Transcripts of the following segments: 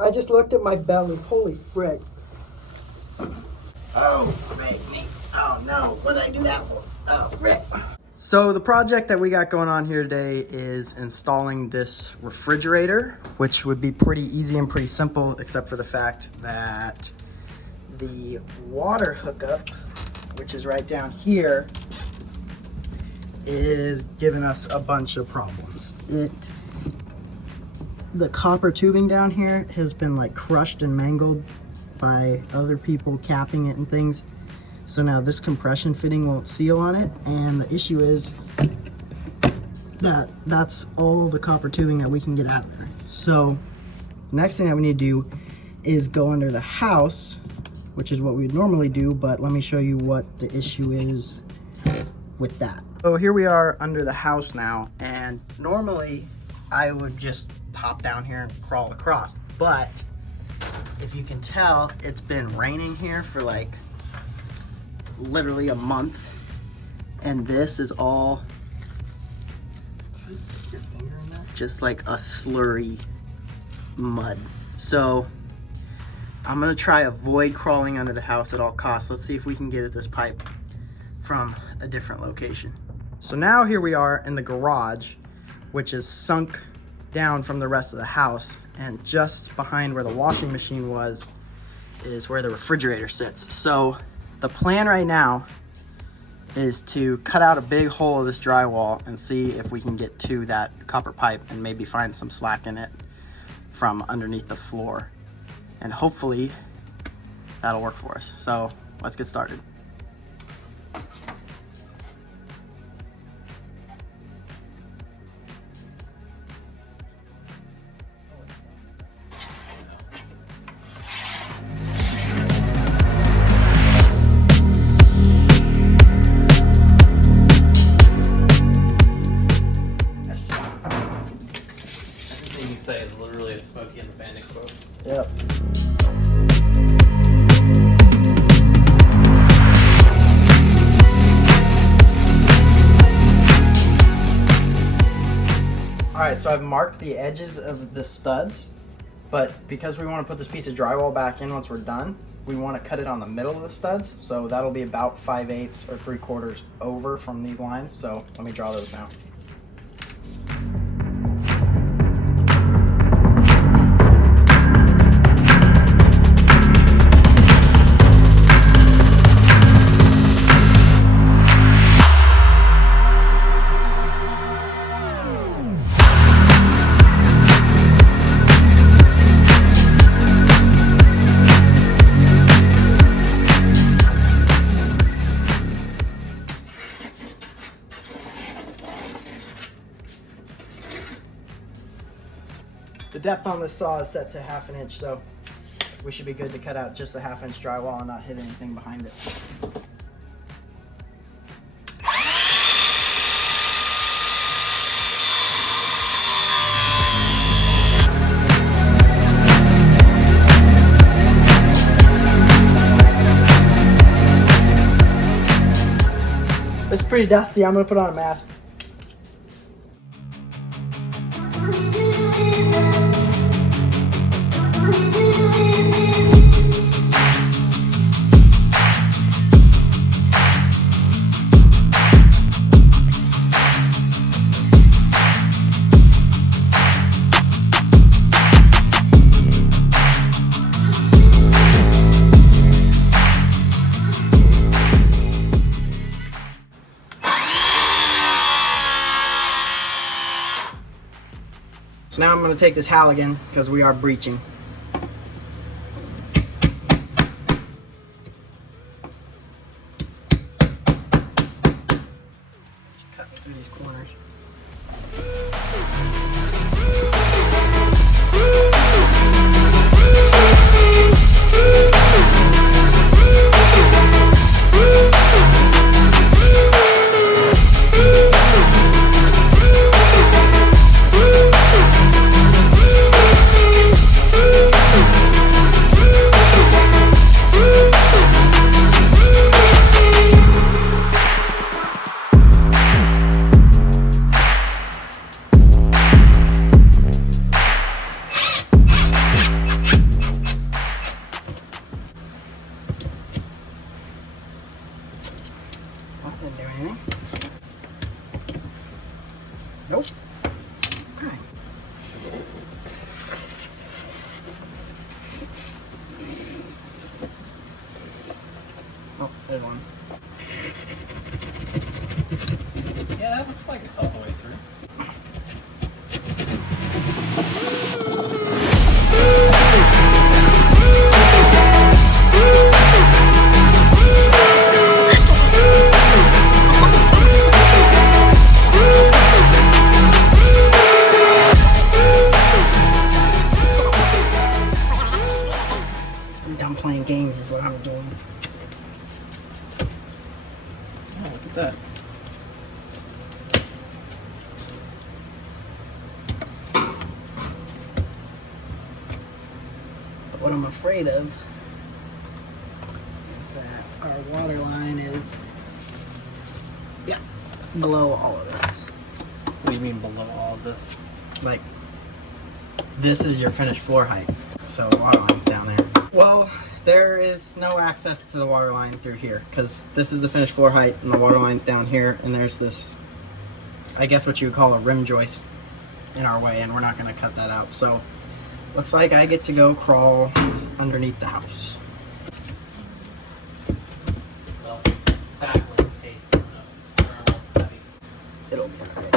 I just looked at my belly. Holy frick. Oh, make me. Oh no, what did I do that for? Oh, frick. So the project that we got going on here today is installing this refrigerator, which would be pretty easy and pretty simple, except for the fact that the water hookup, which is right down here, is giving us a bunch of problems. The copper tubing down here has been like crushed and mangled by other people capping it and things. So now this compression fitting won't seal on it, and the issue is that that's all the copper tubing that we can get out of there. So next thing that we need to do is go under the house, which is what we would normally do, but let me show you what the issue is with that. So here we are under the house now, and normally I would just hop down here and crawl across, but if you can tell, it's been raining here for like literally a month, and this is all just like a slurry mud. So I'm gonna try avoid crawling under the house at all costs. Let's see if we can get at this pipe from a different location. So now here we are in the garage, which is sunk down from the rest of the house, and just behind where the washing machine was is where the refrigerator sits. So the plan right now is to cut out a big hole of this drywall and see if we can get to that copper pipe and maybe find some slack in it from underneath the floor, and hopefully that'll work for us. So let's get started. Say is literally a Smokey and the Bandit quote. Yep. Alright, so I've marked the edges of the studs, but because we want to put this piece of drywall back in once we're done, we want to cut it on the middle of the studs, so that'll be about 5/8 or 3/4 over from these lines. So let me draw those now. The depth on this saw is set to 1/2 inch, so we should be good to cut out just a 1/2 inch drywall and not hit anything behind it. It's pretty dusty. I'm gonna put on a mask. So now I'm going to take this Halligan because we are breaching. Just cut through these corners. playing games is what I'm doing. Oh, look at that. But what I'm afraid of is that our water line is, yeah, below all of this. What do you mean below all of this? Like, this is your finished floor height, so water line's down there. Well, there is no access to the water line through here because this is the finished floor height and the water line's down here, and there's this, I guess what you would call a rim joist in our way, and we're not going to cut that out. So looks like I get to go crawl underneath the house. Well, spackling paste, external heavy. It'll be alright.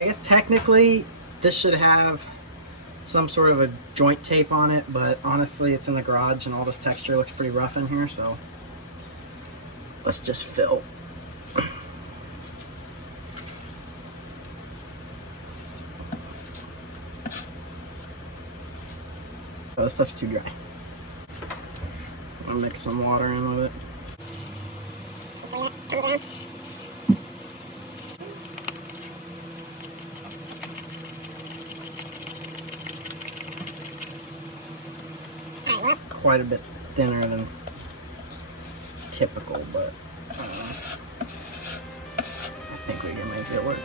I guess technically this should have some sort of a joint tape on it, but honestly it's in the garage and all this texture looks pretty rough in here, so let's just fill. Oh, this stuff's too dry. I'm gonna mix some water in with it. Quite a bit thinner than typical, but I think we can make it work.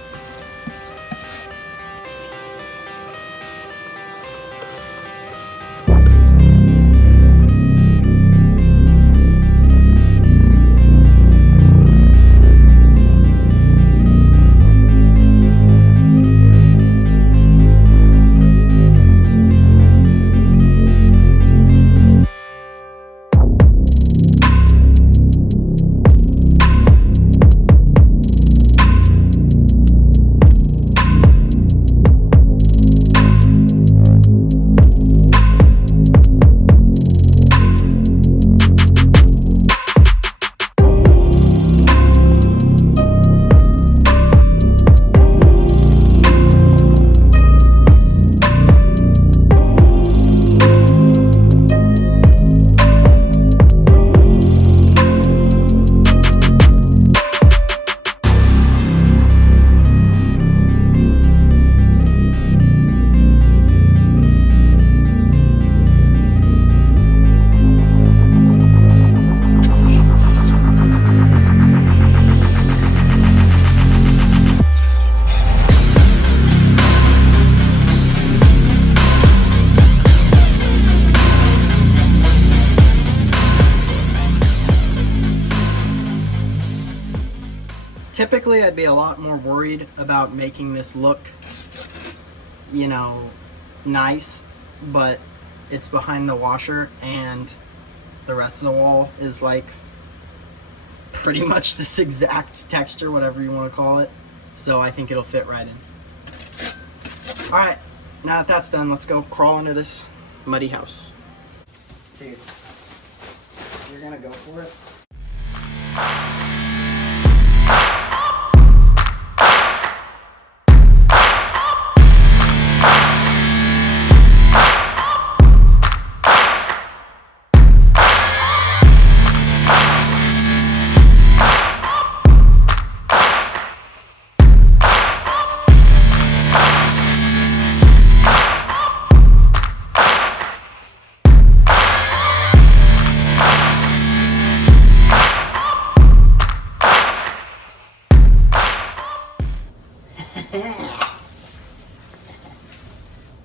Typically, I'd be a lot more worried about making this look, you know, nice, but it's behind the washer and the rest of the wall is like pretty much this exact texture, whatever you want to call it. So I think it'll fit right in. All right, now that that's done, let's go crawl into this muddy house. Dude, you're gonna go for it?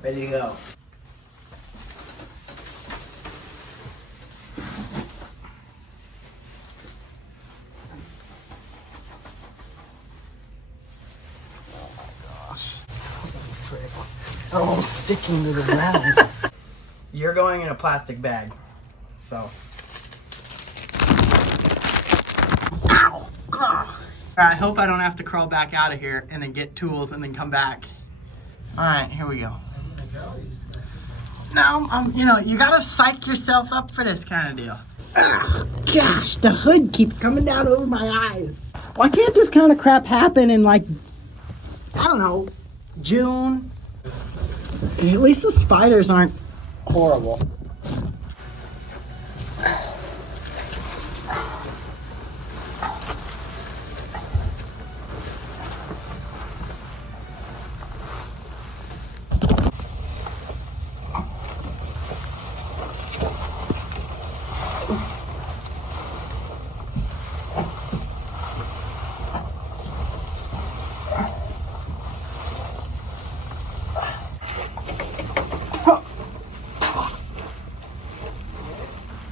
Ready to go. Oh my gosh. Oh, I'm sticking to the ground. You're going in a plastic bag, so. Ow! God. I hope I don't have to crawl back out of here and then get tools and then come back. All right, here we go. No, you know, you gotta psych yourself up for this kind of deal. Ah, gosh, the hood keeps coming down over my eyes. Why can't this kind of crap happen in like, I don't know, June? At least the spiders aren't horrible.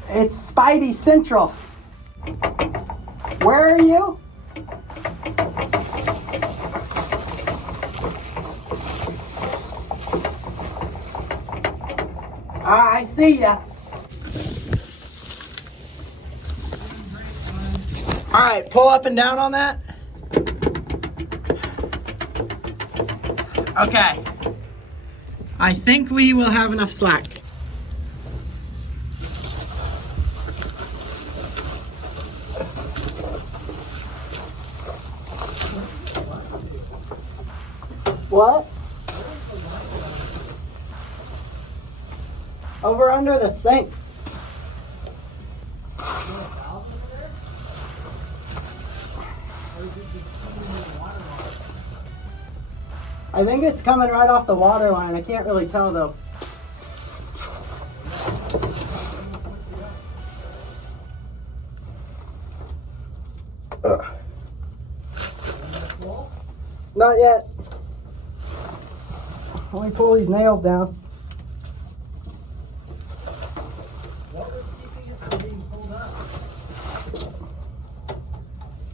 It's Spidey Central. Where are you? I see ya. Alright, pull up and down on that. Okay. I think we will have enough slack. What? Over under the sink. I think it's coming right off the water line. I can't really tell though. Not yet. Let me pull these nails down.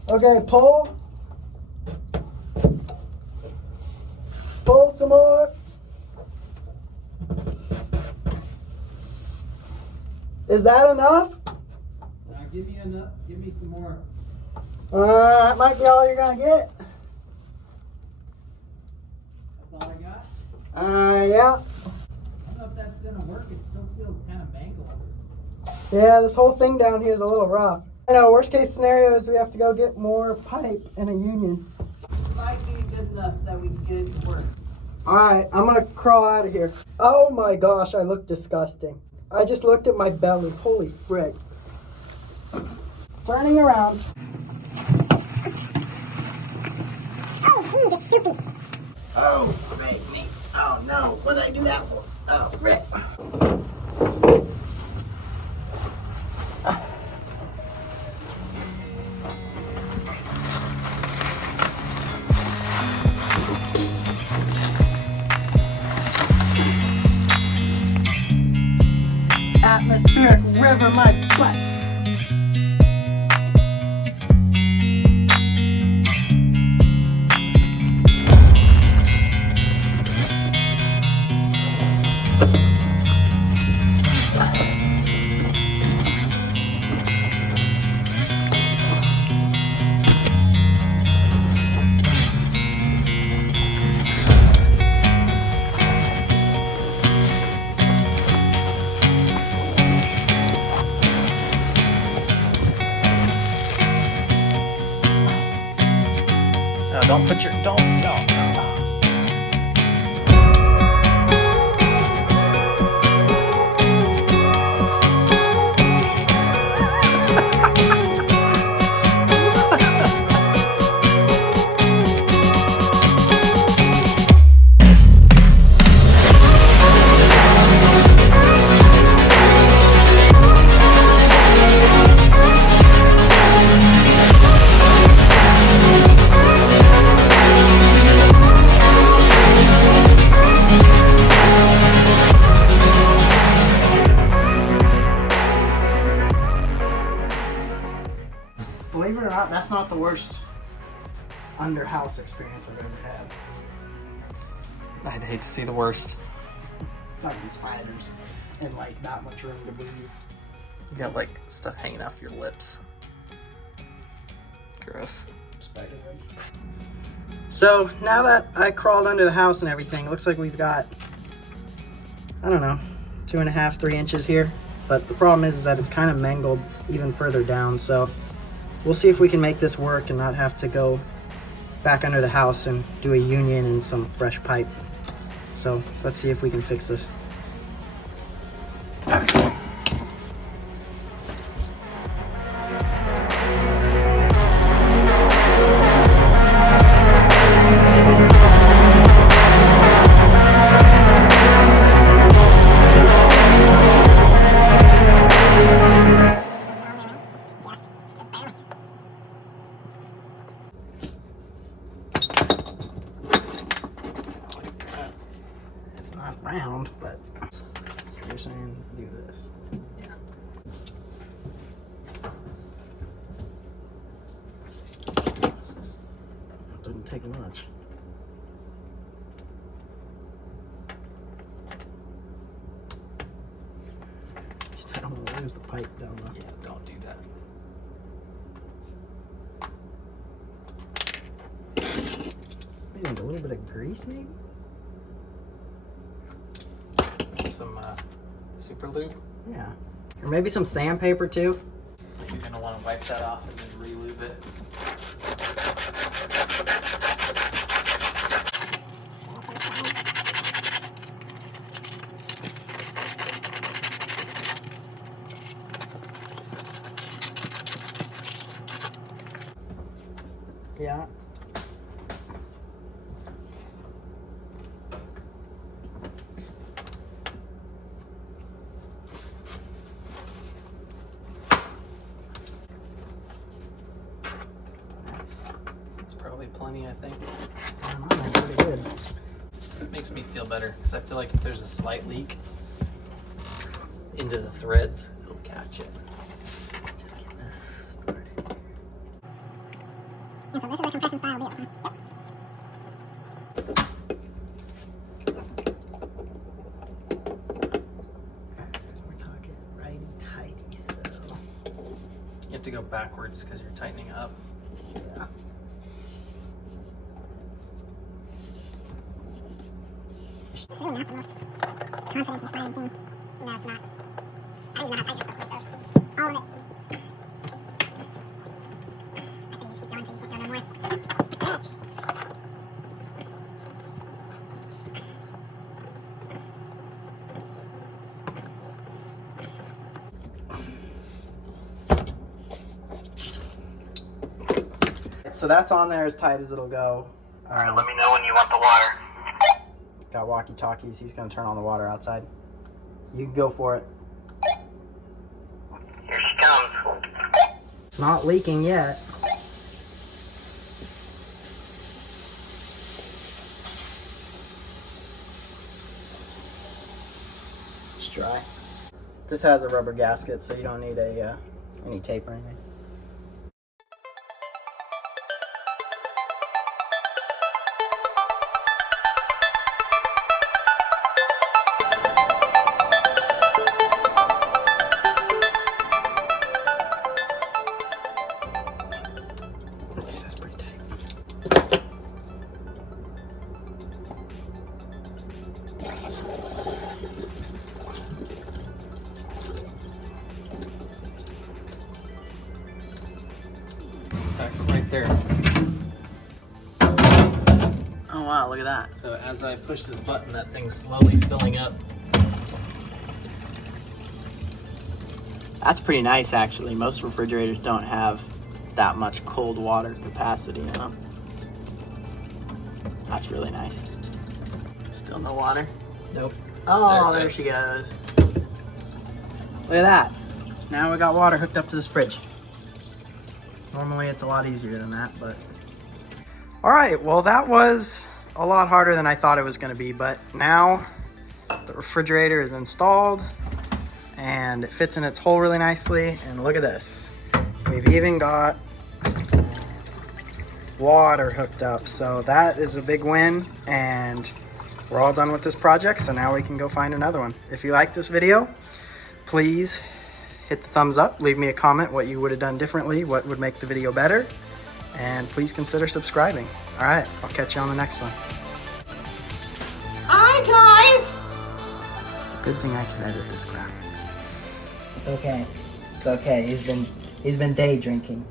Okay, pull. Pull some more. Is that enough? Give me enough. Give me some more. That might be all you're gonna get. That's all I got. Yeah. I don't know if that's gonna work. It still feels kind of mangled. Yeah, this whole thing down here is a little rough. I know, worst case scenario is we have to go get more pipe and a union. It might be good enough that we can get it to work. Alright, I'm gonna crawl out of here. Oh my gosh, I look disgusting. I just looked at my belly. Holy frick. Turning around. Oh, gee, that's stupid. Oh, baby. Oh no, what did I do that for? Oh, rip. Atmospheric river, my butt. No, don't put your don't. Believe it or not, that's not the worst under house experience I've ever had. I'd hate to see the worst. Fucking spiders and like not much room to breathe. You got like stuff hanging off your lips. Gross. Spider webs. So now that I crawled under the house and everything, it looks like we've got, I don't know, 2.5, 3 inches here. But the problem is that it's kind of mangled even further down. So we'll see if we can make this work and not have to go back under the house and do a union and some fresh pipe. So let's see if we can fix this. It's not round, but so you're saying do this. Yeah. It didn't take much. Just I don't want to lose the pipe down the. Yeah, don't do that. Maybe a little bit of grease, maybe. Some super lube. Yeah, or maybe some sandpaper too. You're gonna want to wipe that off and then re-lube it. Yeah. That's probably plenty, I think. I don't know, pretty good. It makes me feel better because I feel like if there's a slight leak into the threads, it'll catch it. Just get this started. And so this is a compression style wheel. Yep. We're talking righty tighty, so You have to go backwards because you're tightening up. yeah. It's really not the most confidence inspiring thing. No, it's not. I don't even know how tight you're supposed to make those. All of it. I say you just keep going until you can't go no more. So that's on there as tight as it'll go. Alright, let me know when you want the water. Got walkie-talkies. He's gonna turn on the water outside. You go for it. Here she comes. It's not leaking yet. It's dry. This has a rubber gasket, so you don't need a any tape or anything. Okay, that's pretty tight. Right there. Oh wow, look at that. So as I push this button, that thing's slowly filling up. That's pretty nice, actually. Most refrigerators don't have that much cold water capacity, you know? That's really nice. Still no water? Nope. Oh, There it there goes. she goes. Look at that. Now we got water hooked up to this fridge. Normally it's a lot easier than that, but... Alright, well that was a lot harder than I thought it was going to be, but now the refrigerator is installed and it fits in its hole really nicely, and look at this. We've even got water hooked up, so that is a big win, and we're all done with this project, so now we can go find another one. If you like this video, please hit the thumbs up, leave me a comment what you would have done differently, what would make the video better, and please consider subscribing. All right, I'll catch you on the next one. Hi, guys! Good thing I can edit this crap. It's okay. It's okay. He's been day drinking.